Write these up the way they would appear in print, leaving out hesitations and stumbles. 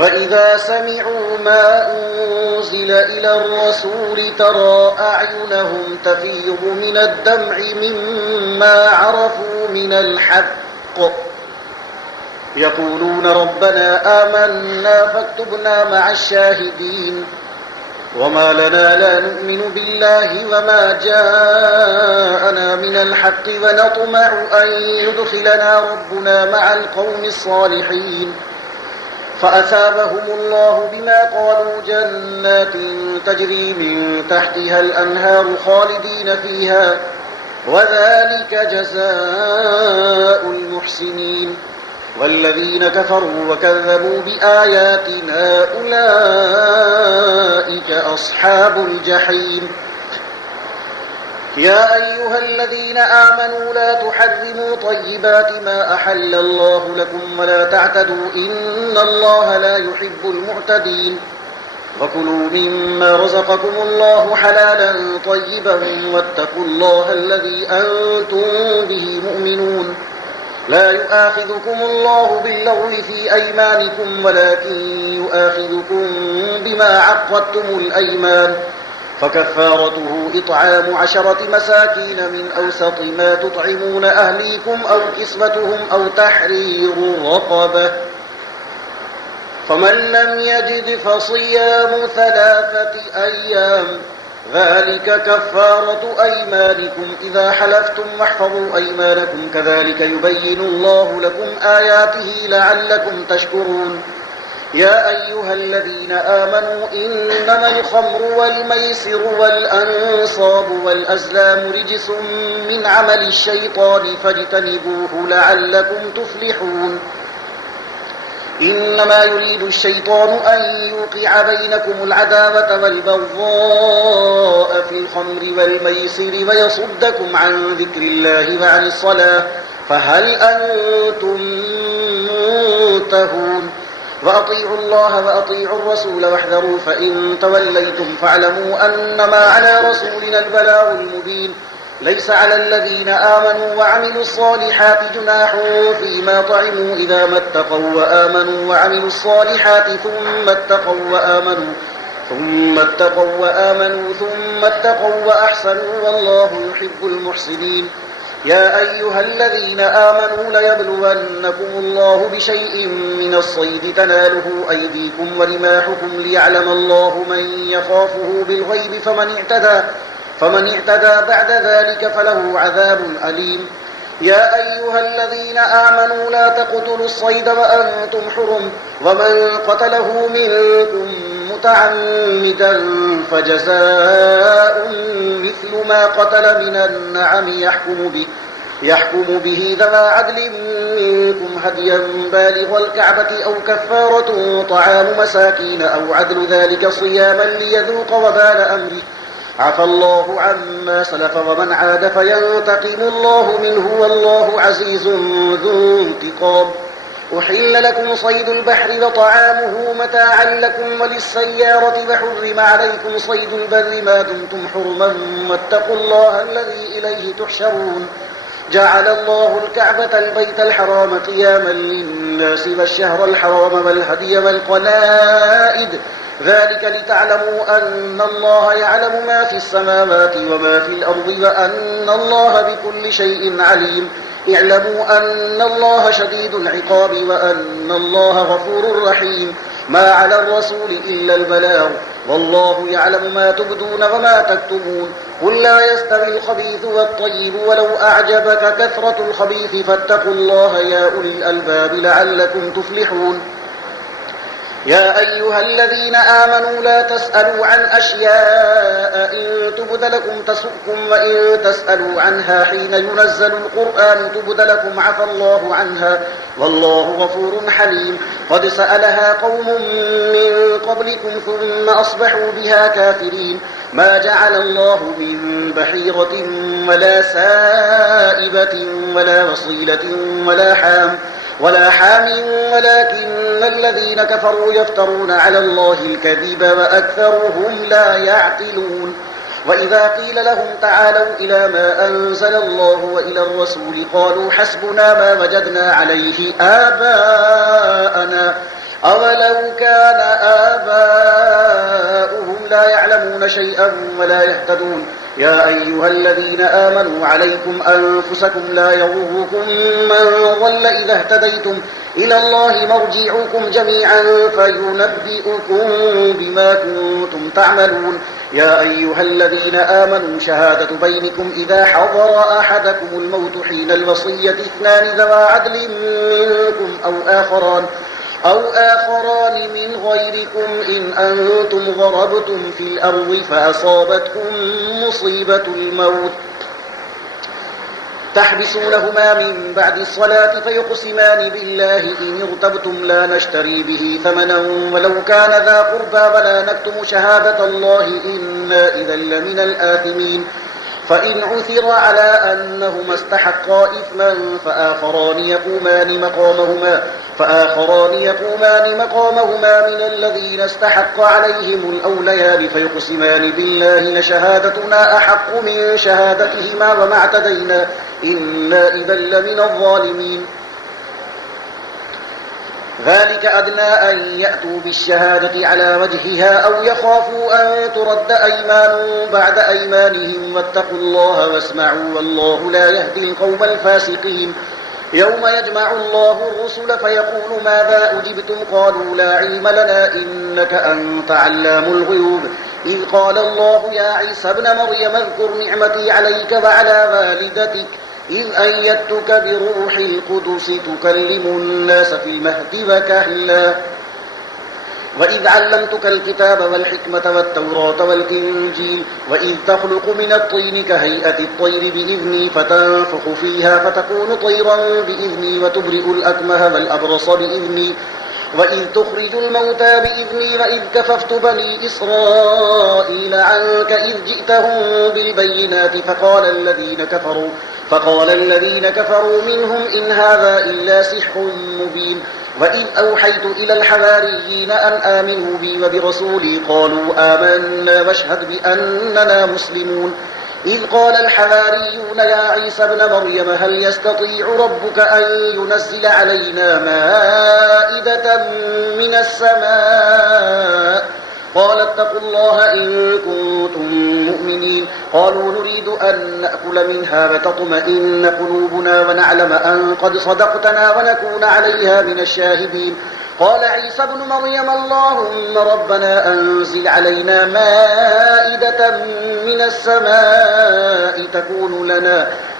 وإذا سمعوا ما أنزل إلى الرسول ترى أعينهم تفيض من الدمع مما عرفوا من الحق يقولون ربنا آمنا فاكتبنا مع الشاهدين وما لنا لا نؤمن بالله وما جاءنا من الحق ونطمع أن يدخلنا ربنا مع القوم الصالحين فأثابهم الله بما قالوا جنات تجري من تحتها الأنهار خالدين فيها وذلك جزاء المحسنين والذين كفروا وكذبوا بآياتنا أولئك أصحاب الجحيم يا أيها الذين آمنوا لا تحرموا طيبات ما أحل الله لكم ولا تعتدوا إن الله لا يحب المعتدين وكلوا مما رزقكم الله حلالا طيبا واتقوا الله الذي أنتم به مؤمنون لا يؤاخذكم الله باللغو في أيمانكم ولكن يؤاخذكم بما عقدتم الأيمان فكفارته إطعام 10 مساكين من أوسط ما تطعمون أهليكم أو كسوتهم أو تحرير رقبة فمن لم يجد فصيام 3 أيام ذلك كفارة أيمانكم إذا حلفتم واحفظوا أيمانكم كذلك يبين الله لكم آياته لعلكم تشكرون يا أيها الذين آمنوا إنما الخمر والميسر والأنصاب والأزلام رجس من عمل الشيطان فاجتنبوه لعلكم تفلحون إنما يريد الشيطان أن يوقع بينكم العداوة والبغضاء في الخمر والميسر ويصدكم عن ذكر الله وعن الصلاة فهل أنتم منتهون وأطيعوا الله وأطيعوا الرسول واحذروا فإن توليتم فاعلموا أنما على رسولنا البلاغ المبين ليس على الذين آمنوا وعملوا الصالحات جناح فيما طعموا إذا ما اتقوا وآمنوا وعملوا الصالحات ثم اتقوا وأحسنوا والله يحب المحسنين يا أيها الذين آمنوا ليبلونكم الله بشيء من الصيد تناله أيديكم ورماحكم ليعلم الله من يخافه بالغيب فمن اعتدى بعد ذلك فله عذاب أليم يا أيها الذين آمنوا لا تقتلوا الصيد وأنتم حرم ومن قتله منكم متعمدا فجزاء مثل ما قتل من النعم يحكم به ذوى عدل منكم هديا بالغ الكعبة أو كفارة طعام مساكين أو عدل ذلك صياما ليذوق وبال أمره عفى الله عما سلف ومن عاد فينتقم الله منه والله عزيز ذو انتقام أحل لكم صيد البحر وطعامه متاعا لكم وللسيارة وحرم عليكم صيد البر ما دمتم حرما واتقوا الله الذي إليه تحشرون جعل الله الكعبة البيت الحرام قياما للناس والشهر الحرام والهدي والقلائد ذلك لتعلموا أن الله يعلم ما في السماوات وما في الأرض وأن الله بكل شيء عليم اعلموا أن الله شديد العقاب وأن الله غفور رحيم ما على الرسول إلا البلاغ والله يعلم ما تبدون وما تكتمون قل لا يستوي الخبيث والطيب ولو أعجبك كثرة الخبيث فاتقوا الله يا أولي الألباب لعلكم تفلحون يا أيها الذين آمنوا لا تسألوا عن أشياء إن تبد لكم تسؤكم وإن تسألوا عنها حين ينزل القرآن تبد لكم عفى الله عنها والله غفور حليم قد سألها قوم من قبلكم ثم أصبحوا بها كافرين ما جعل الله من بحيرة ولا سائبة ولا وصيلة ولا حام ولكن الذين كفروا يفترون على الله الكذب وأكثرهم لا يعقلون وإذا قيل لهم تعالوا إلى ما أنزل الله وإلى الرسول قالوا حسبنا ما وجدنا عليه آباءنا أولو كان آباؤهم لا يعلمون شيئا ولا يهتدون يا أيها الذين آمنوا عليكم أنفسكم لا يضركم من ضل إذا اهتديتم إلى الله مرجعكم جميعا فينبئكم بما كنتم تعملون يا أيها الذين آمنوا شهادة بينكم إذا حضر أحدكم الموت حين الوصية اثنان ذوى عدل منكم أو آخران من غيركم إن أنتم ضربتم في الأرض فأصابتكم مصيبة الموت تحبسونهما من بعد الصلاة فيقسمان بالله إن ارتبتم لا نشتري به ثمنا ولو كان ذا قربى ولا نكتم شهادة الله إنا إذا لمن الآثمين فإن عثر على أنهما استحقا إثما فآخران يقومان مقامهما من الذين استحق عليهم الأوليان فيقسمان بالله لشهادتنا أحق من شهادتهما وما اعتدينا إنا إذا لمن الظالمين ذلك أدنى أن يأتوا بالشهادة على وجهها أو يخافوا أن ترد أيمان بعد أيمانهم واتقوا الله واسمعوا والله لا يهدي القوم الفاسقين يوم يجمع الله الرسل فيقول ماذا أجبتم قالوا لا علم لنا إنك أنت علام الغيوب إذ قال الله يا عيسى ابن مريم اذكر نعمتي عليك وعلى والدتك إذ أيدتك بروح القدس تكلم الناس في المهد وكهلا وإذ علمتك الكتاب والحكمة والتوراة والإنجيل وإذ تخلق من الطين كهيئة الطير بإذني فتنفخ فيها فتكون طيرا بإذني وتبرئ الأكمه والأبرص بإذني وإذ تخرج الموتى بإذني وإذ كففت بني إسرائيل عنك إذ جئتهم بالبينات فقال الذين كفروا منهم إن هذا إلا سحر مبين وإذ أوحيت إلى الحواريين أن آمنوا بي وبرسولي قالوا آمنا واشهد بأننا مسلمون إذ قال الحواريون يا عيسى ابن مريم هل يستطيع ربك أن ينزل علينا مائدة من السماء قال اتقوا الله إن كنتم مؤمنين قالوا نريد أن نأكل منها وتطمئن قلوبنا ونعلم أن قد صدقتنا ونكون عليها من الشاهدين قال عيسى ابن مريم اللهم ربنا أنزل علينا مائدة من السماء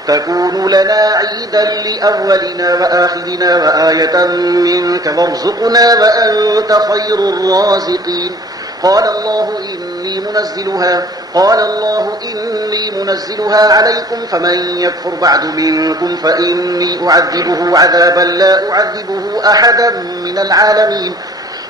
تكون لنا عيدا لأولنا وآخرنا وآية منك وارزقنا وأنت خير الرازقين قال الله إني منزلها عليكم فمن يكفر بعد منكم فإني أعذبه عذابا لا أعذبه أحدا من العالمين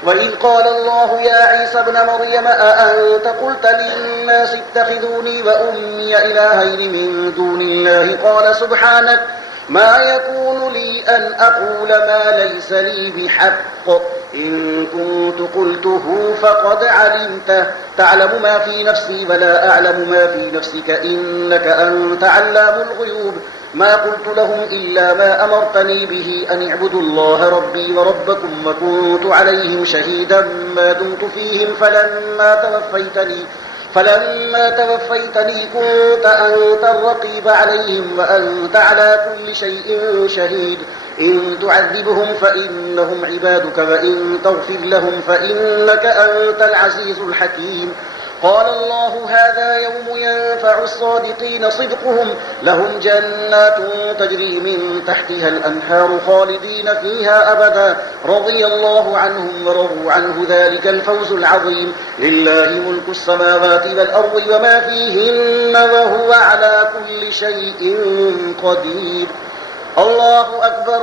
وإذ قال الله يا عيسى ابن مريم أأنت قلت للناس اتخذوني وأمي إلهين من دون الله قال سبحانك ما يكون لي أن أقول ما ليس لي بحق إن كنت قلته فقد علمته تعلم ما في نفسي ولا أعلم ما في نفسك إنك أنت علام الغيوب ما قلت لهم إلا ما أمرتني به أن اعبدوا الله ربي وربكم وكنت عليهم شهيدا ما دمت فيهم فلما توفيتني كنت أنت الرقيب عليهم وأنت على كل شيء شهيد إن تعذبهم فإنهم عبادك وإن تغفر لهم فإنك أنت العزيز الحكيم قال الله هذا يوم ينفع الصادقين صدقهم لهم جنات تجري من تحتها الأنهار خالدين فيها أبدا رضي الله عنهم ورضوا عنه ذلك الفوز العظيم لله ملك السماوات والأرض وما فيهن وهو على كل شيء قدير الله أكبر